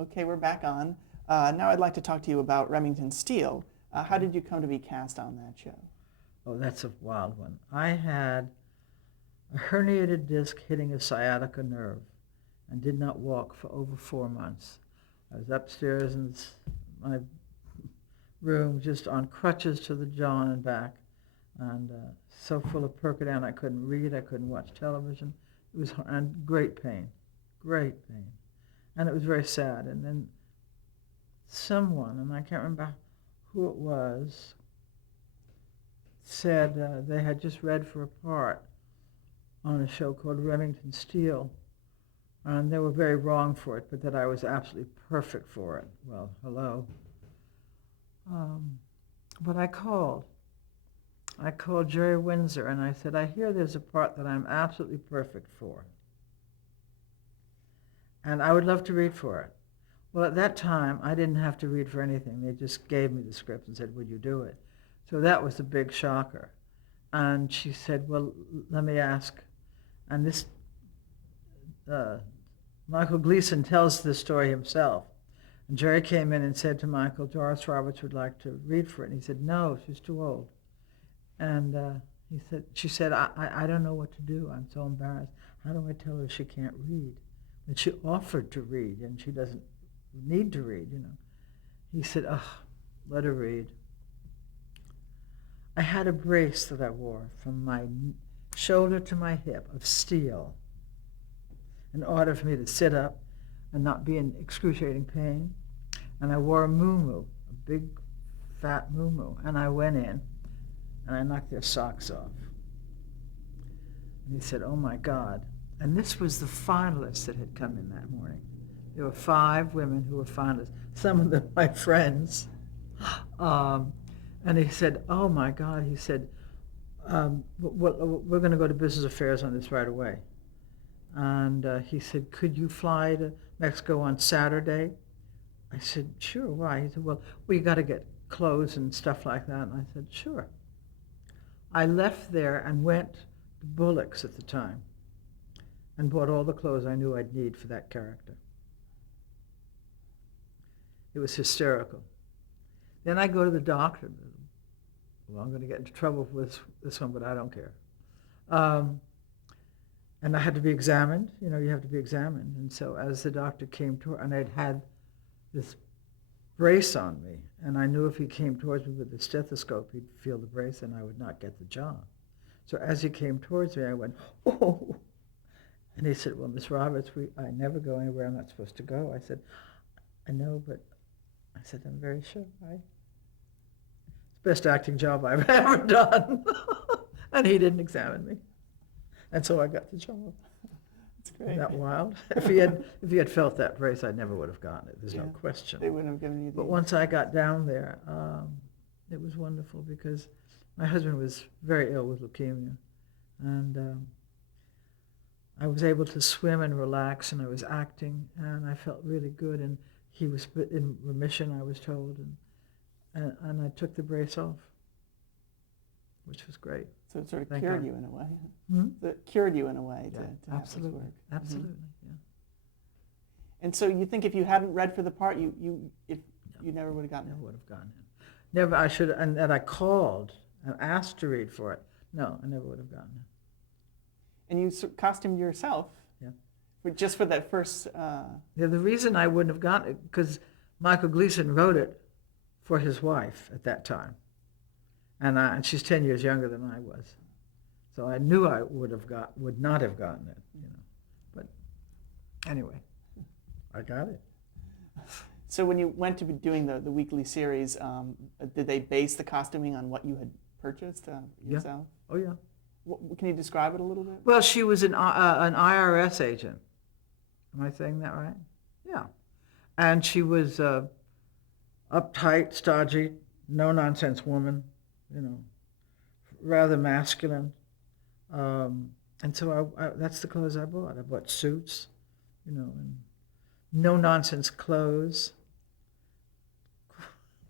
Okay, we're back on. Now I'd like to talk to you about Remington Steele. How did you come to be cast on that show? Oh, that's a wild one. I had a herniated disc hitting a sciatica nerve and did not walk for over 4 months. I was upstairs in my room just on crutches to the jaw and back, and so full of Percodan I couldn't read, I couldn't watch television. It was and great pain, and it was very sad. And then someone, and I can't remember who it was, said they had just read for a part on a show called Remington Steele, and they were very wrong for it, but that I was absolutely perfect for it. Well, hello. But I called Jerry Windsor, and I said, I hear there's a part that I'm absolutely perfect for, and I would love to read for it. Well, at that time, I didn't have to read for anything. They just gave me the script and said, would you do it? So that was a big shocker. And she said, well, let me ask. And this, Michael Gleason tells this story himself. And Jerry came in and said to Michael, Doris Roberts would like to read for it. And he said, no, she's too old. And she said, I don't know what to do. I'm so embarrassed. How do I tell her she can't read? And she offered to read, and she doesn't need to read, He said, let her read. I had a brace that I wore from my shoulder to my hip of steel in order for me to sit up and not be in excruciating pain. And I wore a muumuu, a big, fat muumuu. And I went in, and I knocked their socks off. And he said, oh, my God. And this was the finalists that had come in that morning. There were 5 women who were finalists, some of them my friends. And he said, oh, my God. He said, we're going to go to business affairs on this right away. And he said, could you fly to Mexico on Saturday? I said, sure, why? He said, well, you got to get clothes and stuff like that. And I said, sure. I left there and went to Bullock's at the time and bought all the clothes I knew I'd need for that character. It was hysterical. Then I go to the doctor. Well, I'm going to get into trouble with this one, but I don't care. And I had to be examined. You have to be examined. And so as the doctor came toward, and I'd had this brace on me, and I knew if he came towards me with the stethoscope, he'd feel the brace and I would not get the job. So as he came towards me, I went, oh. And he said, well, Miss Roberts, I never go anywhere I'm not supposed to go. I said, I know, but I said, I'm very sure. It's the best acting job I've ever done. And he didn't examine me. And so I got the job. That's great. Isn't that wild? If he had felt that brace, I never would have gotten it. There's no question. They wouldn't have given you the... But once I got down there, it was wonderful because my husband was very ill with leukemia. And I was able to swim and relax, and I was acting, and I felt really good. And he was in remission, I was told, and I took the brace off, which was great. So it sort of cured you in a way. Hmm? It cured you in a way to have this absolutely, work. absolutely, yeah. And so you think if you hadn't read for the part, you never would have gotten it? Never would have gotten it. Never. I should, and I called and asked to read for it. No, I never would have gotten it. And you costumed yourself. Yeah. Just for that first... Yeah, the reason I wouldn't have gotten it, because Michael Gleason wrote it for his wife at that time. And she's 10 years younger than I was. So I knew I would not have gotten it, But anyway, I got it. So when you went to be doing the weekly series, did they base the costuming on what you had purchased yourself? Yeah. Oh, yeah. Can you describe it a little bit? Well, she was an IRS agent. Am I saying that right? Yeah. And she was uptight, stodgy, no-nonsense woman, rather masculine. And so that's the clothes I bought. I bought suits, and no-nonsense clothes.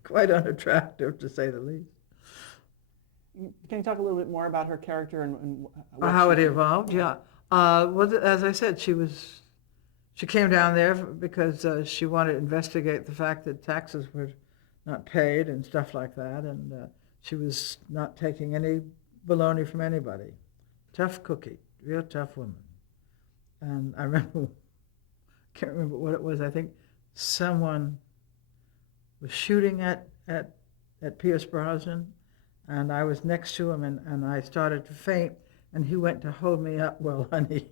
Quite unattractive, to say the least. Can you talk a little bit more about her character and how it evolved? Yeah. Well, as I said, she was She came down there because she wanted to investigate the fact that taxes were not paid and stuff like that, and she was not taking any baloney from anybody. Tough cookie, real tough woman. And I remember, can't remember what it was. I think someone was shooting at Pierce Brosnan, and I was next to him, and I started to faint, and he went to hold me up. Well, honey,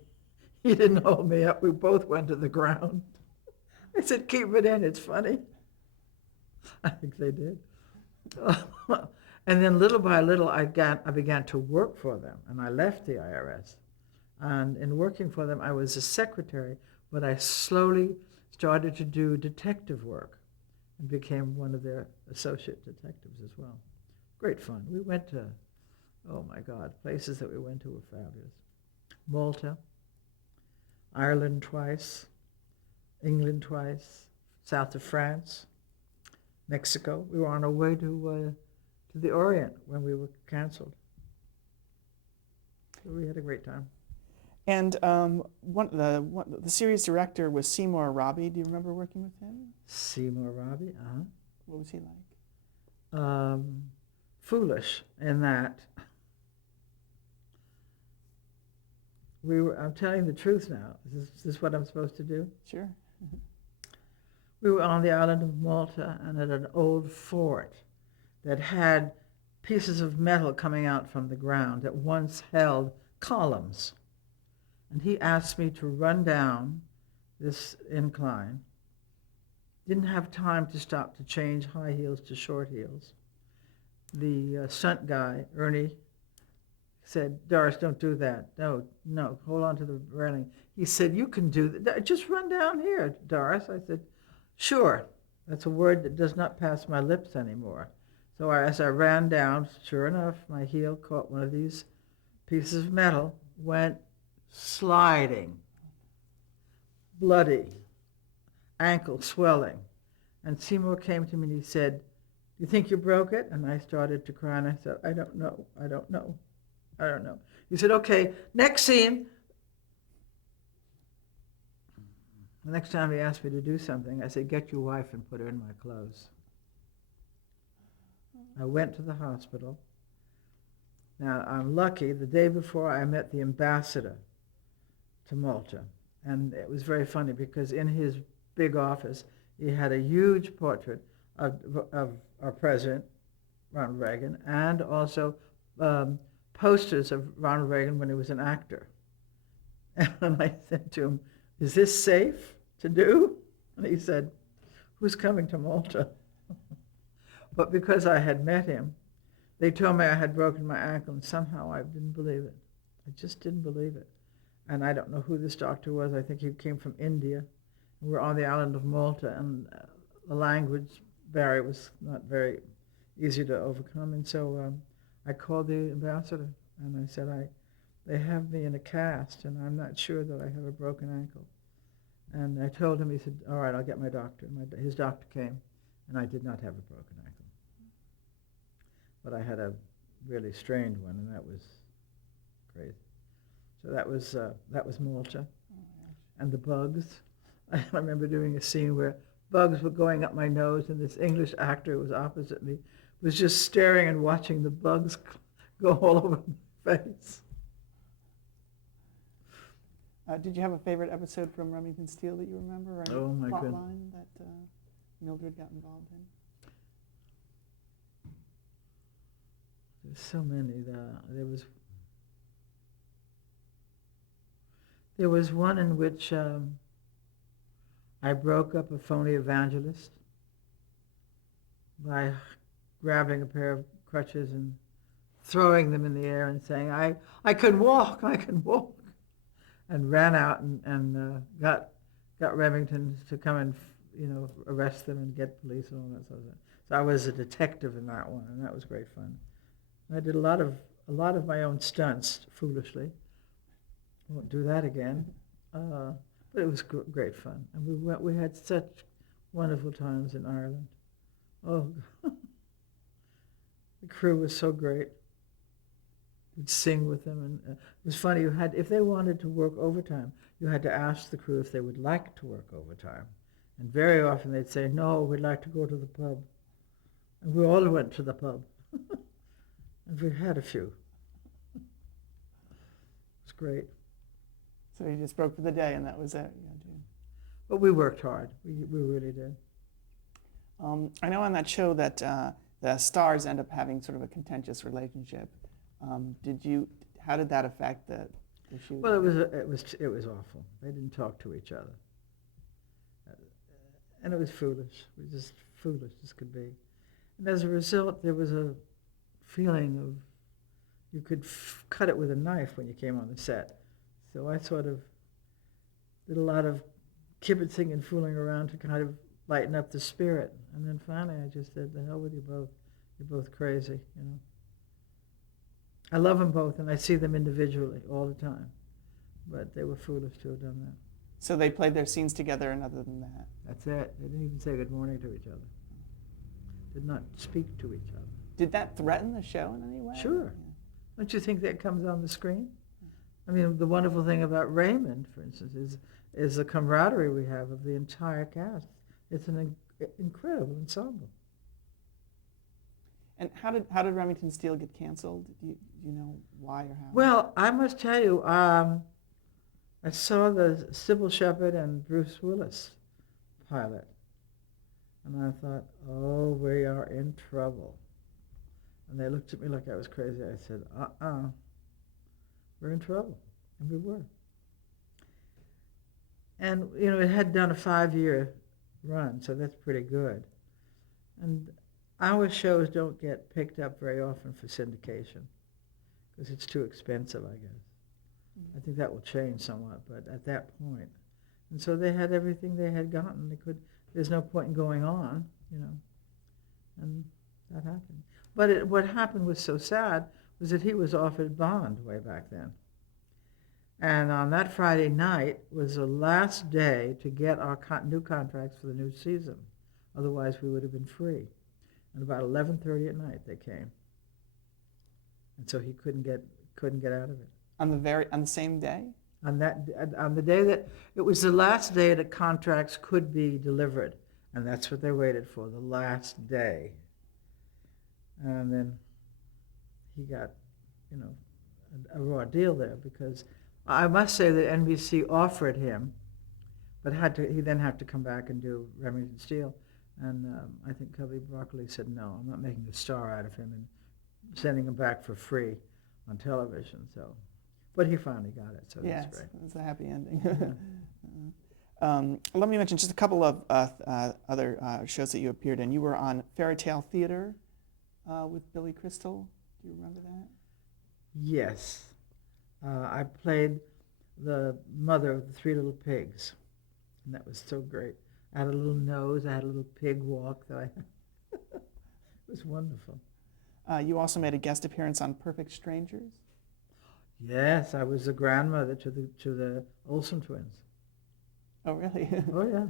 he didn't hold me up. We both went to the ground. I said, keep it in, it's funny. I think they did. And then little by little, I began to work for them, and I left the IRS. And in working for them, I was a secretary, but I slowly started to do detective work and became one of their associate detectives as well. Great fun. We went to, oh my God, places that we went to were fabulous. Malta, Ireland twice, England twice, south of France, Mexico. We were on our way to the Orient when we were canceled. So we had a great time. And the series director was Seymour Robbie. Do you remember working with him? Seymour Robbie, What was he like? Foolish in that I'm telling the truth now. Is this what I'm supposed to do? Sure. We were on the island of Malta and at an old fort that had pieces of metal coming out from the ground that once held columns. And he asked me to run down this incline. Didn't have time to stop to change high heels to short heels. The stunt guy, Ernie, said, Doris, don't do that. No, hold on to the railing. He said, you can do that. Just run down here, Doris. I said, sure. That's a word that does not pass my lips anymore. So as I ran down, sure enough, my heel caught one of these pieces of metal, went sliding, bloody, ankle swelling. And Seymour came to me and he said, you think you broke it? And I started to cry and I said, I don't know. He said, okay, next scene. The next time he asked me to do something, I said, get your wife and put her in my clothes. I went to the hospital. Now, I'm lucky. The day before, I met the ambassador to Malta. And it was very funny because in his big office, he had a huge portrait of our president, Ronald Reagan, and also posters of Ronald Reagan when he was an actor. And I said to him, is this safe to do? And he said, who's coming to Malta? But because I had met him, they told me I had broken my ankle, and somehow I didn't believe it. I just didn't believe it. And I don't know who this doctor was. I think he came from India. We're on the island of Malta, and the language barrier was not very easy to overcome. And so I called the ambassador, and I said, they have me in a cast, and I'm not sure that I have a broken ankle. And I told him, he said, all right, I'll get my doctor. His doctor came, and I did not have a broken ankle. But I had a really strained one, and that was crazy. So that was Malta. And the bugs. I remember doing a scene where bugs were going up my nose, and this English actor who was opposite me was just staring and watching the bugs go all over my face. Did you have a favorite episode from Remington Steele that you remember, or Oh, my plot goodness. line that Mildred got involved in? There's so many. There was one in which I broke up a phony evangelist by grabbing a pair of crutches and throwing them in the air and saying, I can walk, and ran out and got Remington to come and arrest them and get police and all that sort of stuff. So I was a detective in that one, and that was great fun. I did a lot of my own stunts, foolishly. I won't do that again, but it was great fun, and we had such wonderful times in Ireland. Oh, the crew was so great. We'd sing with them, and it was funny. If they wanted to work overtime, you had to ask the crew if they would like to work overtime. And very often they'd say, no, we'd like to go to the pub. And we all went to the pub. And we had a few. It's great. So you just broke for the day, and that was it. But we worked hard. We really did. I know on that show that the stars end up having sort of a contentious relationship. How did that affect the shoot? Well, it was awful. They didn't talk to each other, and it was foolish. It was just foolish as could be. And as a result, there was a feeling of you could cut it with a knife when you came on the set. So I sort of did a lot of kibitzing and fooling around to kind of lighten up the spirit. And then finally I just said, the hell with you both. You're both crazy, you know. I love them both, and I see them individually all the time. But they were foolish to have done that. So they played their scenes together, and other than that? That's it. They didn't even say good morning to each other. Did not speak to each other. Did that threaten the show in any way? Sure. Yeah. Don't you think that comes on the screen? I mean, the wonderful thing about Raymond, for instance, is the camaraderie we have of the entire cast. It's an incredible ensemble. And how did Remington Steele get canceled? Do you know why or how? Well, I must tell you, I saw the Sybil Shepherd and Bruce Willis pilot, and I thought, oh, we are in trouble. And they looked at me like I was crazy. I said, we're in trouble. And we were. And, you know, it had done a 5-year run, so that's pretty good. And our shows don't get picked up very often for syndication because it's too expensive, I guess. I think that will change somewhat, but at that point. And so they had everything they had gotten. There's no point in going on, you know. And that happened. But what happened was so sad was that he was offered bond way back then. And on that Friday night was the last day to get our new contracts for the new season. Otherwise, we would have been free. And about 11:30 at night, they came. And so he couldn't get out of it. On the same day? On the day that it was the last day that contracts could be delivered, and that's what they waited for, the last day. And then he got, you know, a raw deal there, because I must say that NBC offered him, but he then had to come back and do Remington Steele. And I think Cubby Broccoli said, no, I'm not making a star out of him and sending him back for free on television. So, but he finally got it, so that's great. Yes, it's a happy ending. Let me mention just a couple of other shows that you appeared in. You were on Fairy Tale Theater with Billy Crystal. Do you remember that? Yes. I played the mother of the 3 little pigs, and that was so great. I had a little nose. I had a little pig walk that it was wonderful. You also made a guest appearance on Perfect Strangers. Yes, I was the grandmother to the Olsen twins. Oh, really? Oh, yeah.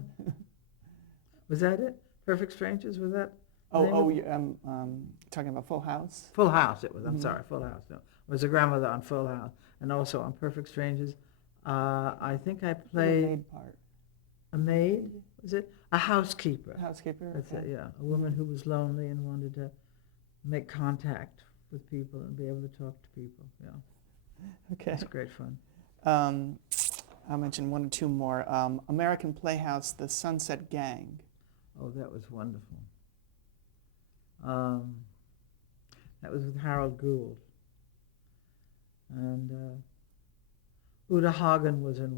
Was that it? Perfect Strangers, was that? You're talking about Full House? Full House, it was. I'm sorry, Full House. No, I was a grandmother on Full House, and also on Perfect Strangers. I think I played the maid part. A maid. Was it a housekeeper? Housekeeper. That's okay. it. Yeah, a woman who was lonely and wanted to make contact with people and be able to talk to people. Yeah. Okay. It's great fun. I'll mention one or two more. American Playhouse, The Sunset Gang. Oh, that was wonderful. That was with Harold Gould. And Uta Hagen was in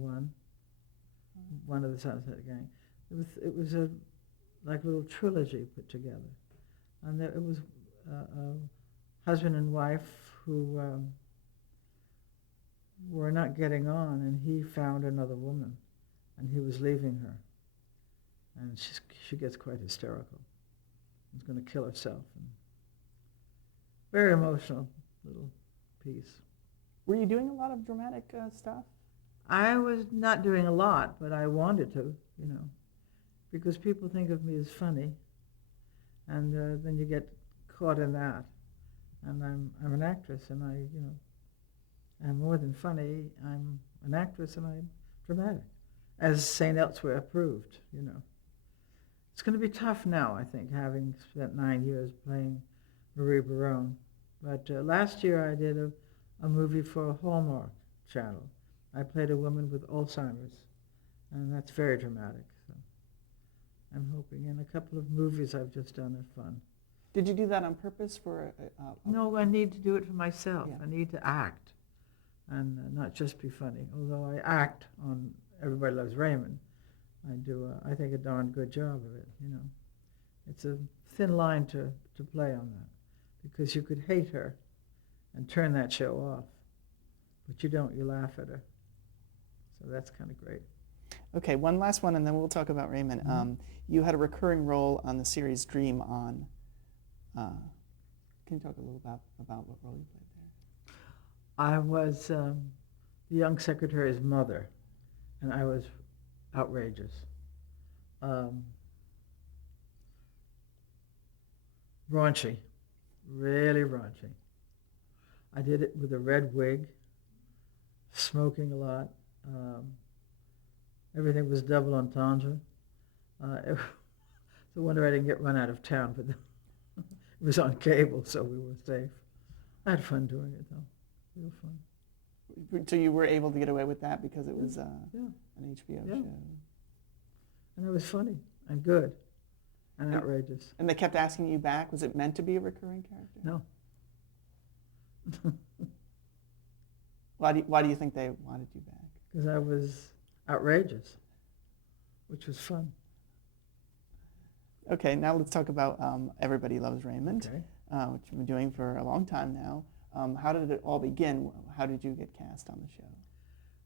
one of the Sunset Gang. It was a little trilogy put together. And it was a husband and wife who were not getting on, and he found another woman, and he was leaving her. And she gets quite hysterical. She's going to kill herself. And very emotional little piece. Were you doing a lot of dramatic stuff? I was not doing a lot, but I wanted to, you know, because people think of me as funny, and then you get caught in that. And I'm an actress, and I'm more than funny. I'm an actress, and I dramatic, as St. Elsewhere proved, you know. It's going to be tough now, I think, having spent 9 years playing Marie Barone. But last year I did a movie for a Hallmark channel. I played a woman with Alzheimer's, and that's very dramatic. So I'm hoping, and a couple of movies I've just done are fun. Did you do that on purpose for? No, I need to do it for myself. Yeah. I need to act, and not just be funny. Although I act on Everybody Loves Raymond, I do, I think, a darn good job of it, you know. It's a thin line to play on that, because you could hate her and turn that show off, but you don't, you laugh at her. So that's kind of great. Okay, one last one, and then we'll talk about Raymond. Mm-hmm. You had a recurring role on the series Dream On. Can you talk a little about what role you played there? I was the young secretary's mother, and I was outrageous. Raunchy, really raunchy. I did it with a red wig, smoking a lot. Everything was double entendre. It's a wonder I didn't get run out of town, but it was on cable, so we were safe. I had fun doing it, though. Real fun. So you were able to get away with that because it was Yeah. an HBO Yeah. show. And it was funny and good and outrageous. And they kept asking you back. Was it meant to be a recurring character? No. Why do you think they wanted you back? Because I was outrageous, which was fun. Okay, now let's talk about Everybody Loves Raymond, Okay. Which you've been doing for a long time now. How did it all begin? How did you get cast on the show?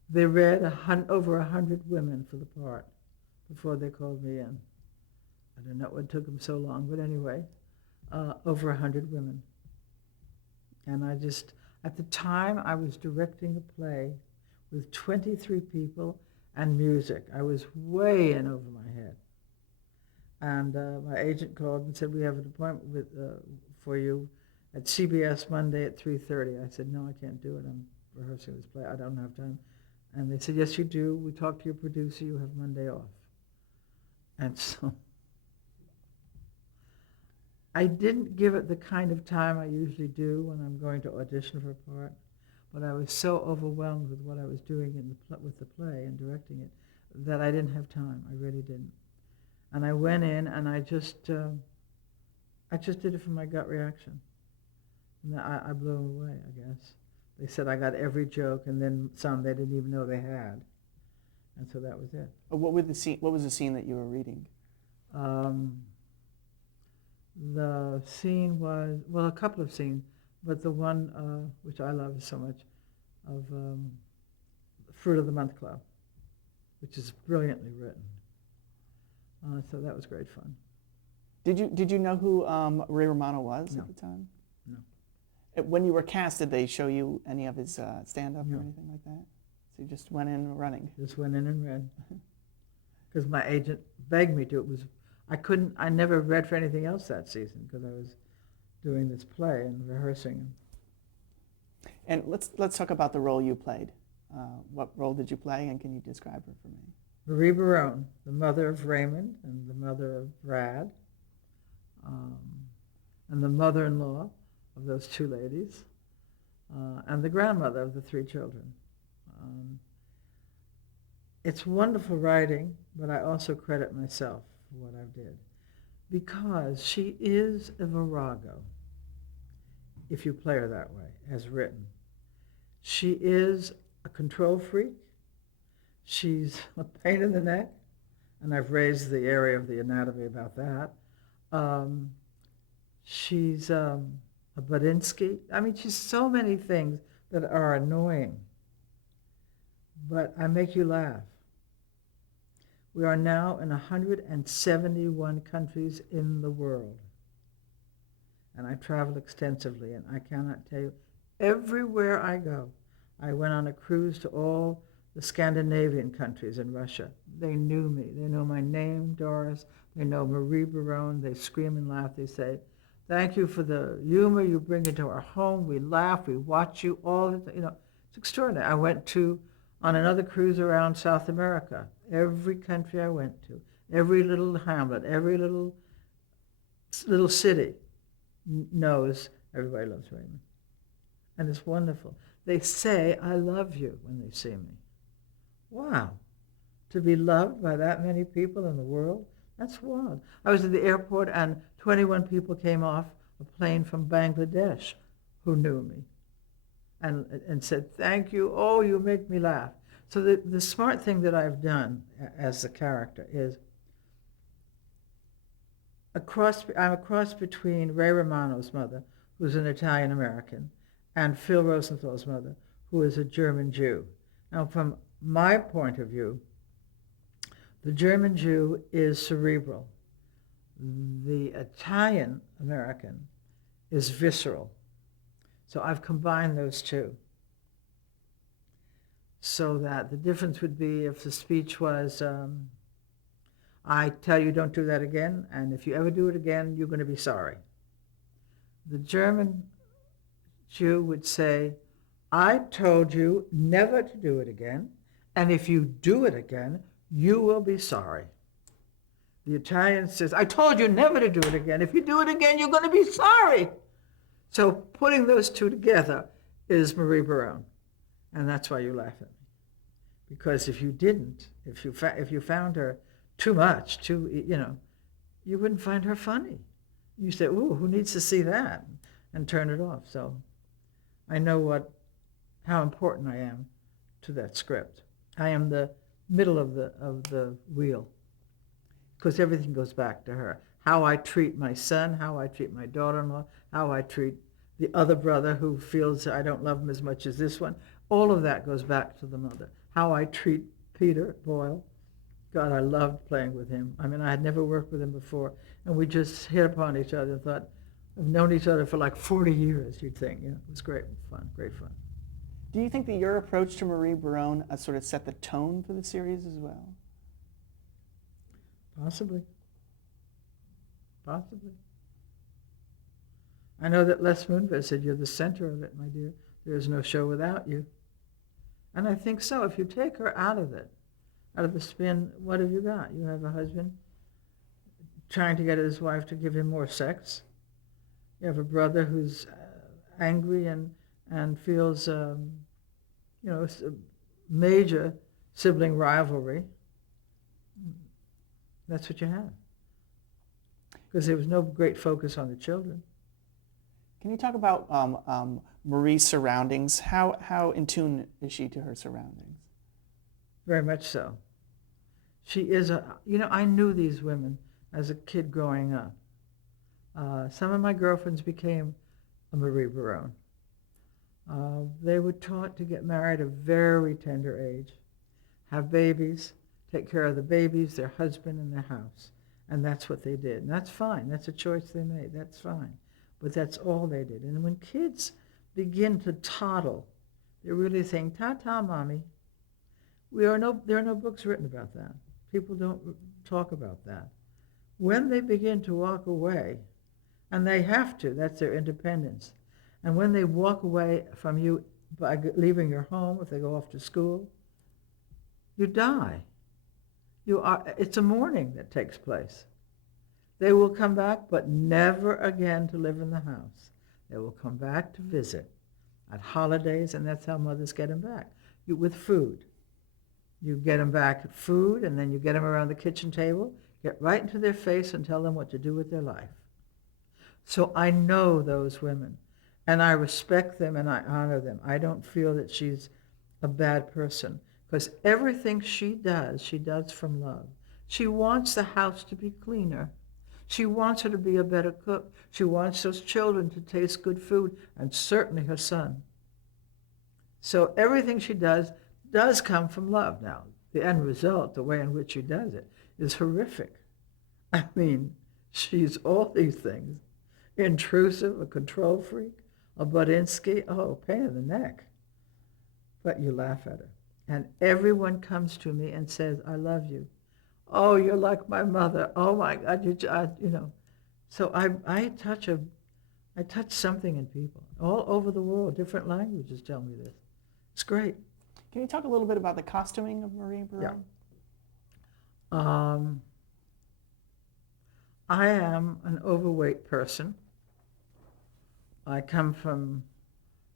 They read over 100 women for the part before they called me in. I don't know what took them so long, but anyway, over 100 women. And I just, at the time, I was directing a play with 23 people and music. I was way in over my head. And my agent called and said, we have an appointment for you at CBS Monday at 3:30. I said, no, I can't do it. I'm rehearsing this play. I don't have time. And they said, yes, you do. We talked to your producer. You have Monday off. And so I didn't give it the kind of time I usually do when I'm going to audition for a part, but I was so overwhelmed with what I was doing with the play and directing it that I didn't have time. I really didn't. And I went in and I just did it from my gut reaction. And I blew them away, I guess. They said I got every joke, and then some they didn't even know they had. And so that was it. What was the scene that you were reading? The scene was, well, a couple of scenes, but the one which I love so much, of Fruit of the Month Club, which is brilliantly written. So that was great fun. Did you know who Ray Romano was No. at the time? No. When you were cast, did they show you any of his stand-up No. or anything like that? So you just went in running? Just went in and read. Because my agent begged me to. I never read for anything else that season because I was doing this play and rehearsing. And let's talk about the role you played. What role did you play, and can you describe her for me? Marie Barone, the mother of Raymond and the mother of Brad, and the mother-in-law of those two ladies, and the grandmother of the three children. It's wonderful writing, but I also credit myself for what I did, because she is a virago, if you play her that way, as written. She is a control freak. She's a pain in the neck, and I've raised the area of the anatomy about that. She's a Badinsky. I mean, she's so many things that are annoying, but I make you laugh. We are now in 171 countries in the world, and I travel extensively, and I cannot tell you, everywhere I go, I went on a cruise to all the Scandinavian countries and Russia. They knew me. They know my name, Doris. They know Marie Barone. They scream and laugh. They say, thank you for the humor you bring into our home. We laugh. We watch you all. It's extraordinary. I went to on another cruise around South America. Every country I went to, every little hamlet, every little city knows everybody loves Raymond. And it's wonderful. They say, I love you when they see me. Wow. To be loved by that many people in the world, that's wild. I was at the airport and 21 people came off a plane from Bangladesh who knew me and said, thank you, oh, you make me laugh. So the smart thing that I've done as the character is I'm a cross between Ray Romano's mother, who's an Italian-American, and Phil Rosenthal's mother, who is a German Jew. Now, from my point of view, the German Jew is cerebral. The Italian-American is visceral. So I've combined those two. So that the difference would be if the speech was, I tell you don't do that again, and if you ever do it again, you're going to be sorry. The German Jew would say, I told you never to do it again, and if you do it again, you will be sorry. The Italian says, I told you never to do it again. If you do it again, you're going to be sorry. So putting those two together is Marie Barone. And that's why you laugh at me. Because if you didn't, if you found her too much, you wouldn't find her funny. You say, ooh, who needs to see that? And turn it off. So I know how important I am to that script. I am the middle of the wheel, because everything goes back to her. How I treat my son, how I treat my daughter-in-law, how I treat the other brother who feels I don't love him as much as this one. All of that goes back to the mother. How I treat Peter Boyle. God, I loved playing with him. I mean, I had never worked with him before, and we just hit upon each other and thought, we've known each other for like 40 years, you'd think. It was great fun, great fun. Do you think that your approach to Marie Barone sort of set the tone for the series as well? Possibly. Possibly. I know that Les Moonves said, you're the center of it, my dear. There is no show without you. And I think so. If you take her out of it, out of the spin, what have you got? You have a husband trying to get his wife to give him more sex. You have a brother who's angry and feels, a major sibling rivalry. That's what you have. Because there was no great focus on the children. Can you talk about Marie's surroundings? How in tune is she to her surroundings? Very much so. She is I knew these women as a kid growing up. Some of my girlfriends became a Marie Barone. They were taught to get married at a very tender age, have babies, take care of the babies, their husband, and their house. And that's what they did. And that's fine. That's a choice they made. That's fine. But that's all they did. And when kids begin to toddle, they're really saying, ta-ta, mommy. There are no books written about that. People don't talk about that. When they begin to walk away, and they have to, that's their independence. And when they walk away from you by leaving your home, if they go off to school, you die. It's a mourning that takes place. They will come back, but never again to live in the house. They will come back to visit at holidays, and that's how mothers get them back, with food. You get them back at food, and then you get them around the kitchen table, get right into their face and tell them what to do with their life. So I know those women, and I respect them and I honor them. I don't feel that she's a bad person, because everything she does from love. She wants the house to be cleaner. She wants her to be a better cook. She wants those children to taste good food, and certainly her son. So everything she does come from love. Now, the end result, the way in which she does it, is horrific. I mean, she's all these things. Intrusive, a control freak, a Budinsky, pain in the neck. But you laugh at her. And everyone comes to me and says, I love you. Oh, you're like my mother. Oh my God, So I touch something in people all over the world. Different languages tell me this. It's great. Can you talk a little bit about the costuming of Marie Perot? I am an overweight person. I come from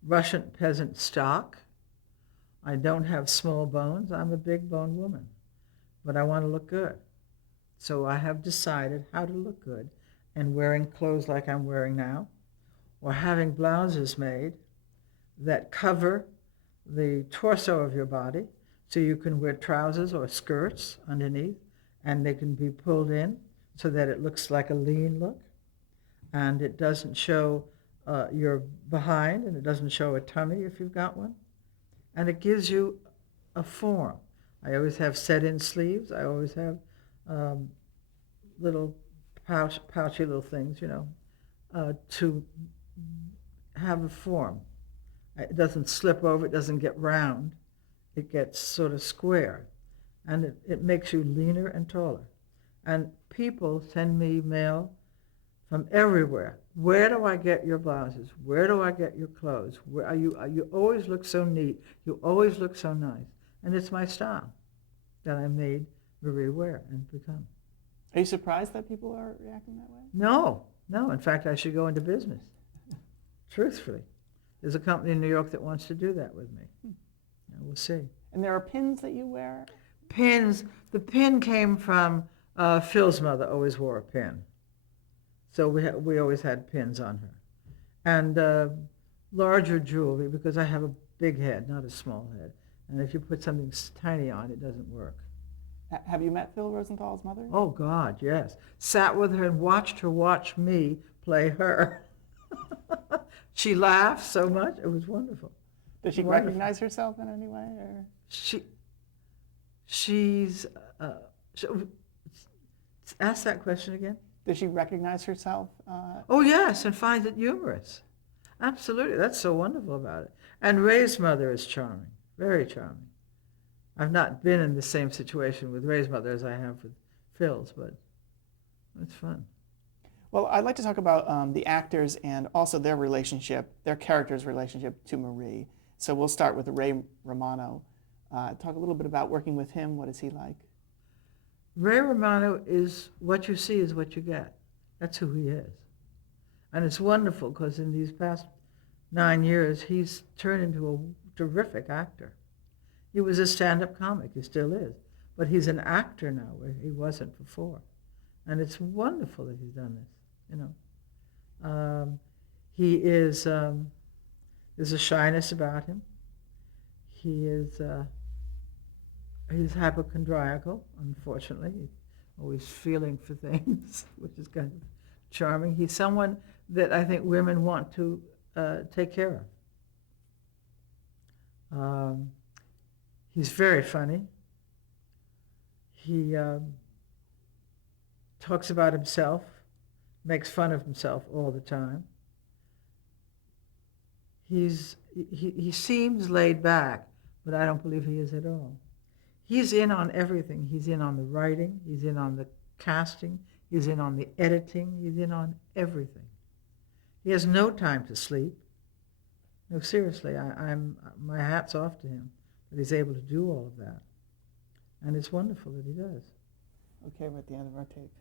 Russian peasant stock. I don't have small bones. I'm a big boned woman, but I want to look good. So I have decided how to look good, and wearing clothes like I'm wearing now, or having blouses made that cover the torso of your body, so you can wear trousers or skirts underneath, and they can be pulled in so that it looks like a lean look, and it doesn't show your behind, and it doesn't show a tummy if you've got one, and it gives you a form. I always have set-in sleeves. I always have little pouchy little things, to have a form. It doesn't slip over, it doesn't get round, it gets sort of square, and it makes you leaner and taller. And people send me mail from everywhere. Where do I get your blouses? Where do I get your clothes? Where are you always look so neat, you always look so nice. And it's my style that I made Marie wear and become. Are you surprised that people are reacting that way? No. In fact, I should go into business, truthfully. There's a company in New York that wants to do that with me. We'll see. And there are pins that you wear? Pins. The pin came from Phil's mother. Always wore a pin, so we always had pins on her, and larger jewelry because I have a big head, not a small head. And if you put something tiny on, it doesn't work. Have you met Phil Rosenthal's mother? Oh God, yes. Sat with her and watched her watch me play her. She laughed so much. It was wonderful. Does she recognize herself in any way? Or? She's... ask that question again. Does she recognize herself? Oh, yes, and finds it humorous. Absolutely. That's so wonderful about it. And Ray's mother is charming, very charming. I've not been in the same situation with Ray's mother as I have with Phil's, but it's fun. Well, I'd like to talk about the actors and also their relationship, their character's relationship to Marie. So we'll start with Ray Romano. Talk a little bit about working with him. What is he like? Ray Romano is what you see is what you get. That's who he is. And it's wonderful because in these past 9 years, he's turned into a terrific actor. He was a stand-up comic, he still is, but he's an actor now where he wasn't before. And it's wonderful that he's done this, He is, there's a shyness about him. He's hypochondriacal, unfortunately. He's always feeling for things, which is kind of charming. He's someone that I think women want to take care of. He's very funny. He talks about himself, makes fun of himself all the time. He seems laid back, but I don't believe he is at all. He's in on everything. He's in on the writing. He's in on the casting. He's in on the editing. He's in on everything. He has no time to sleep. No, seriously, my hat's off to him that he's able to do all of that. And it's wonderful that he does. Okay, we're at the end of our tape.